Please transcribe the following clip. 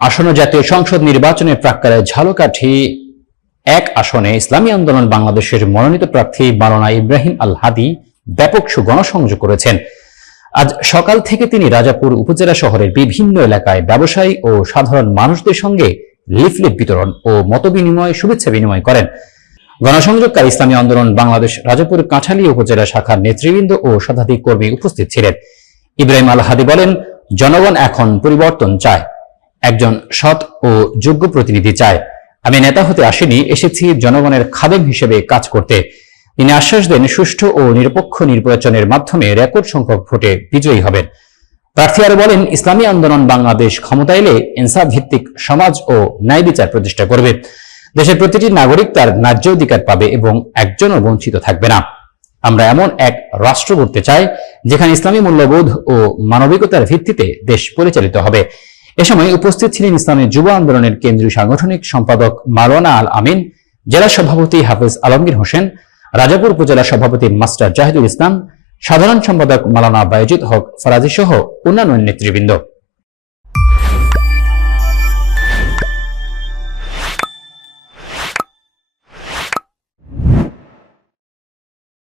আসন্ন জাতীয় সংসদ নির্বাচনের প্রাক্কালে ঝালকাঠি 1 আসনে ইসলামী আন্দোলন বাংলাদেশের মনোনীত প্রার্থী মাওলানা ইব্রাহিম আল হাদী ব্যাপক গণসংযোগ করেছেন। আজ সকাল থেকে তিনি রাজাপুর উপজেলা শহরের বিভিন্ন এলাকায় ব্যবসায়ী ও সাধারণ মানুষদের সঙ্গে লিফলেট বিতরণ ও মতবিনিময় শুভেচ্ছা বিনিময় করেন। গণসংযোগকারী ইসলামী আন্দোলন বাংলাদেশ রাজাপুর কাঁঠালী উপজেলা শাখার নেতৃবৃন্দ ও শতাধিক কর্মী উপস্থিত ছিলেন। ইব্রাহিম আল হাদী বলেন, জনগণ এখন পরিবর্তন চায়, একজন সৎ ও যোগ্য প্রতিনিধি চায়। আমি নেতা হতে আসিনি, এসেছি জনগণের খাদেম হিসেবে কাজ করতে। তিনি আশ্বাস দেন, সুষ্ঠু ও নিরপেক্ষ নির্বাচনের মাধ্যমে রেকর্ড সংখ্যক ভোটে বিজয়ী হবেন। প্রার্থী আরো বলেন, ইসলামী আন্দোলন বাংলাদেশ ক্ষমতা এলে ইনসাফ ভিত্তিক সমাজ ও ন্যায় বিচার প্রতিষ্ঠা করবে। দেশের প্রতিটি নাগরিক তার ন্যায্য অধিকার পাবে এবং একজনও বঞ্চিত থাকবে না। আমরা এমন এক রাষ্ট্র গড়তে চাই যেখানে ইসলামী মূল্যবোধ ও মানবিকতার ভিত্তিতে দেশ পরিচালিত হবে। এ সময় উপস্থিত ছিলেন ইসলামী যুব আন্দোলনের কেন্দ্রীয় সাংগঠনিক সম্পাদক মাওলানা আল আমিন, জেলা সভাপতি হাফেজ আলমগীর হোসেন, রাজাপুর উপজেলা সভাপতি মাস্টার জাহিদুল ইসলাম, সাধারণ সম্পাদক মাওলানা বায়েজিদ হক ফরাজি সহ অন্যান্য নেতৃবৃন্দ।